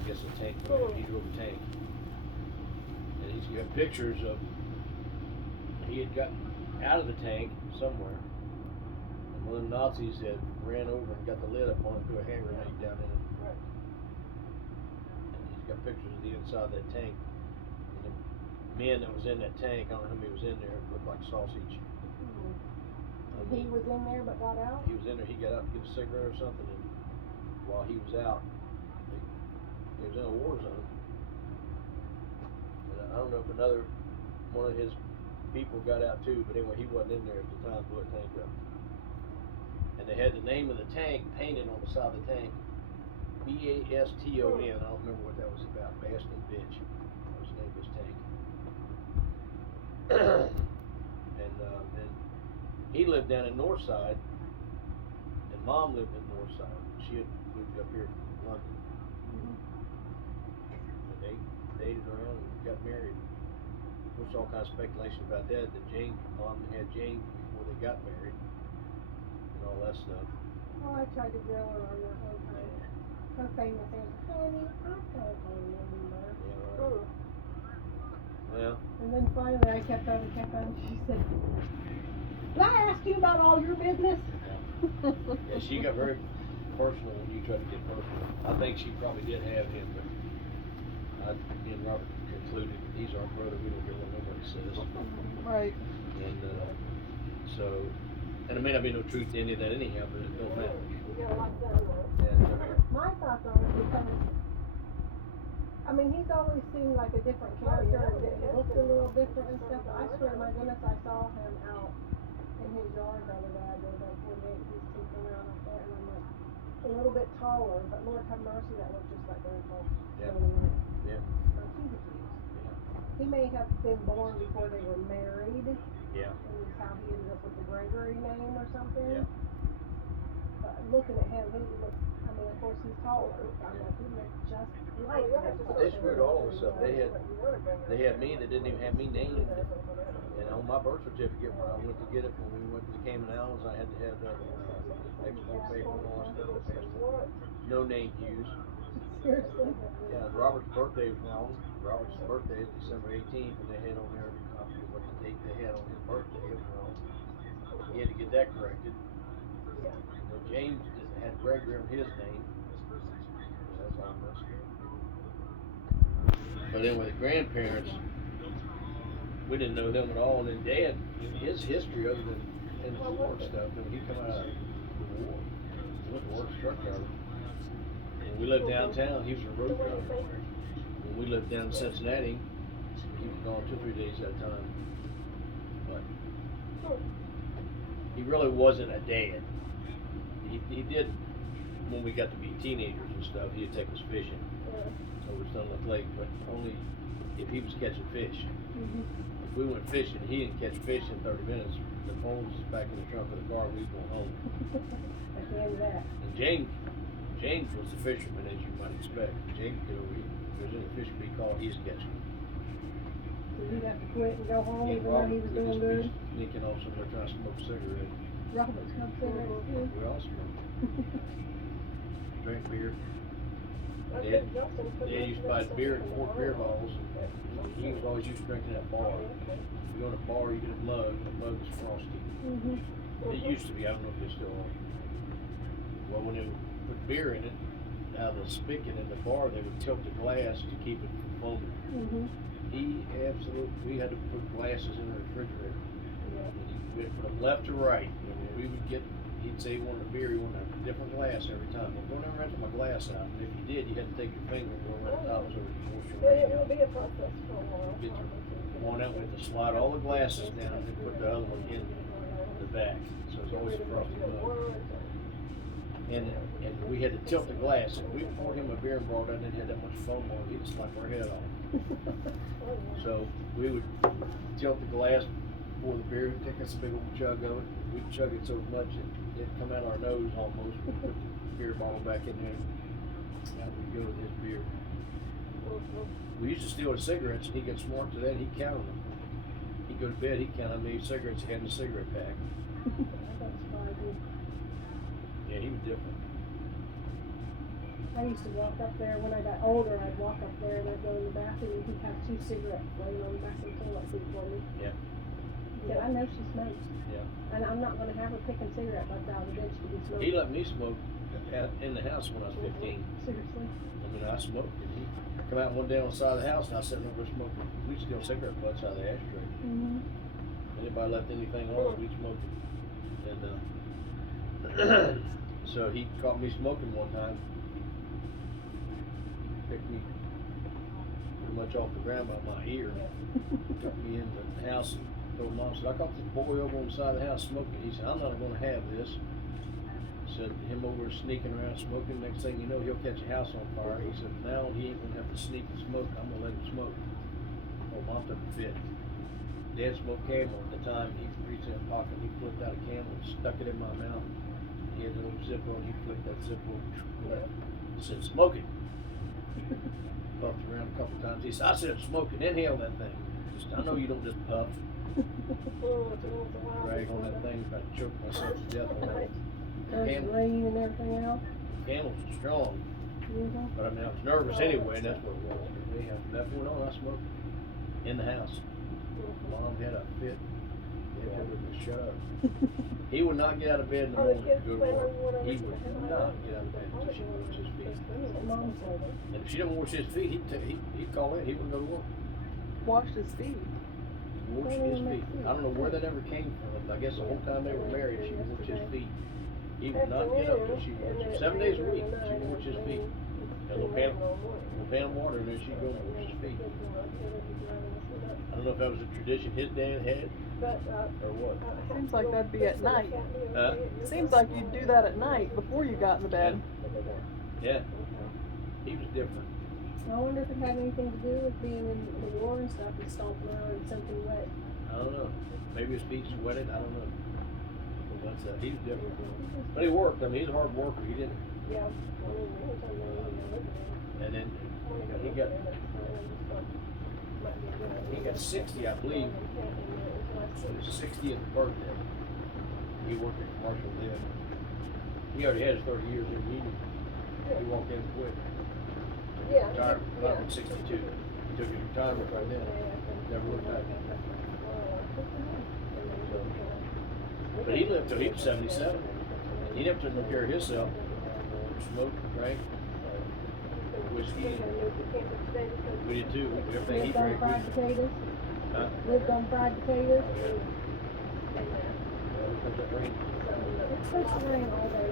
I guess a tank. He drove a tank, and he's got pictures of. He had gotten out of the tank somewhere, and one of the Nazis had ran over and got the lid up on it, threw a hand grenade down in it. Right. And he's got pictures of the inside of that tank. And the men that was in that tank, I don't know how many was in there, it looked like sausage. He was in there but got out? He was in there, he got out to get a cigarette or something, and while he was out, he was in a war zone. And I don't know if another one of his people got out too, but anyway, he wasn't in there at the time, blew a tank up. And they had the name of the tank painted on the side of the tank. Baston. I don't remember what that was about. Baston Bitch. That was the name of his tank. And he lived down in Northside, and Mom lived in Northside. She had moved up here from London. And they dated around and got married. There's all kinds of speculation about that. That Mom had Jane before they got married, and all that stuff. Oh, I tried to grill her on that one time. Her famous is, honey, I can't remember. Yeah, right. Well. And then finally I kept on. She said, did I ask you about all your business? Yeah. Yeah, she got very personal when you tried to get personal. I think she probably did have him, but me and Robert concluded he's our brother. We don't care what nobody says. Right. And so, and it may not be no truth to any of that anyhow, but it don't matter. And, my thoughts on it, because I mean, he's always seemed like a different character and it looked a little different and stuff. But I swear, my goodness, I saw him out in his yard the other day. I drove up 48, he's creeping around up there, and I'm like, a little bit taller, but Lord have mercy, that looks just like Grandpa. Yeah. Yeah. So he's a Hughes. Yeah. He may have been born before they were married. Yeah. And is how he ended up with the Gregory name or something. Yeah. But looking at him, he looked, I mean, of course, he's taller. I'm like, he looked just like him. They screwed all of us up. They had me that didn't even have me named. And on my birth certificate, when I went to get it, when we went to the Cayman Islands, I had to have that export paper and all that stuff. No name Hughes. Seriously? Yeah, Robert's birthday was wrong. Robert's birthday is December 18th, and they had on there what the date they had on his birthday. It was wrong. He had to get that corrected. And James had Gregory on his name. That's all messed up. But then with the grandparents, we didn't know them at all. And then Dad, his history other than in the war stuff, when he come out of the war, he went to work as truck driver. When we lived downtown, he was a road driver. When we lived down in Cincinnati, he was gone 2 or 3 days at a time. But he really wasn't a dad. He did, when we got to be teenagers and stuff, he'd take us fishing over Stunlock Lake, but only if he was catching fish. If we went fishing, he didn't catch fish in 30 minutes. The phone was back in the trunk of the car, we was going home. At the end of that. And James was the fisherman, as you might expect. James could over, if there's any fish to be caught, he's catching. Did he have to quit and go home even though he was doing good? Sneaking off somewhere trying to smoke a cigarette. Robert's come cigarettes too. We all smoked. Drink beer. Dad used to buy beer in 4 beer bottles. He was always used to drinking at a bar. You go to a bar, you get a mug, and the mug is frosty. It used to be, I don't know if they still are. Well, when they would put beer in it, out of the spigot in the bar, they would tilt the glass to keep it from foaming. We had to put glasses in the refrigerator. We had to put them left to right. And when we would get, he'd say he wanted a beer, he wanted a different glass every time. Well, don't ever empty my glass out. And if you did, you had to take your finger and go around the top so it would wash your hand out. It'll be a process for a while. Get your one out, we had to slide all the glasses down and put the other one in the back. So it's always a frosty mug. And we had to tilt the glass. If we poured him a beer and brought it and it had that much foam on it, he'd slap our head off. So we would tilt the glass, pour the beer, take us a big old chug of it. We'd chug it so much it'd come out our nose almost. We'd put the beer bottle back in there. Out we'd go with his beer. We used to steal his cigarettes, and he'd get smart to that, he'd count them. He'd go to bed, he'd count how many cigarettes he had in the cigarette pack. Yeah, he was different. I used to walk up there when I got older. I'd walk up there and I'd go in the bathroom and he'd have 2 cigarettes laying on the bathroom toilet seat for me. Yeah. He said, I know she smokes. Yeah. And I'm not going to have her picking cigarette butts out of the bench to be smoking. He let me smoke in the house when I was 15. Seriously? I mean, I smoked, and he come out one day on the side of the house, and I sat over smoking. We'd steal cigarette butts out of the ashtray. Mm-hmm. Anybody left anything on, we'd smoke it. And so he caught me smoking one time. He picked me pretty much off the ground by my ear. Took me into the house and told Mom, said, I caught this boy over on the side of the house smoking. He said, I'm not going to have this. Said him over sneaking around smoking. Next thing you know, he'll catch a house on fire. He said, now he ain't going to have to sneak and smoke. I'm going to let him smoke. Oh, Mom took a fit. Dad smoked Camel at the time. He reached in his pocket. He flipped out a Camel and stuck it in my mouth. He had a little zip on. He flipped that zip over. He said, smoke it. Puffed around a couple times. He said, I said, smoke it. Inhale that thing. I know you don't just puff. Drag on that thing. About to choke myself to death on that. Rain and everything else. Camels are strong. Mm-hmm. But I mean, I was nervous anyway, and that's what it was. Anyhow, from that point on, I smoked in the house. Mom had a fit. Dad told her to shut up. He would not get out of bed in the morning to go to work. He would not get out of bed until she washed his feet. And if she didn't wash his feet, he'd call in. He wouldn't go to work. Washed his feet. Washed his feet. I don't know where that ever came from. I guess the whole time they were married, she washed his feet. He would not get up till she washed him. 7 days a week, she washed his feet. A little pan of water, and then she'd go and wash his feet. I don't know if that was a tradition his dad had, or what. Seems like that'd be at night. Seems like you'd do that at night before you got in the bed. Yeah. He was different. I wonder if it had anything to do with being in the war and stuff and stomping around in something wet. I don't know. Maybe his feet sweated. I don't know. But he was different. But he worked. I mean, he's a hard worker. He didn't. Yeah. And then he got 60, I believe. His 60th birthday. He worked at commercial then. He already had his 30 years in the union. He walked in and quit. Retired in 62. He took his retirement right then. Never looked back. But he lived till he was 77. And he never took care of himself. Smoked, drank, whiskey. We did too. Everything he drank. Fried potatoes. Huh? Lived on fried potatoes. Yeah, because that rain. It's supposed to rain all day.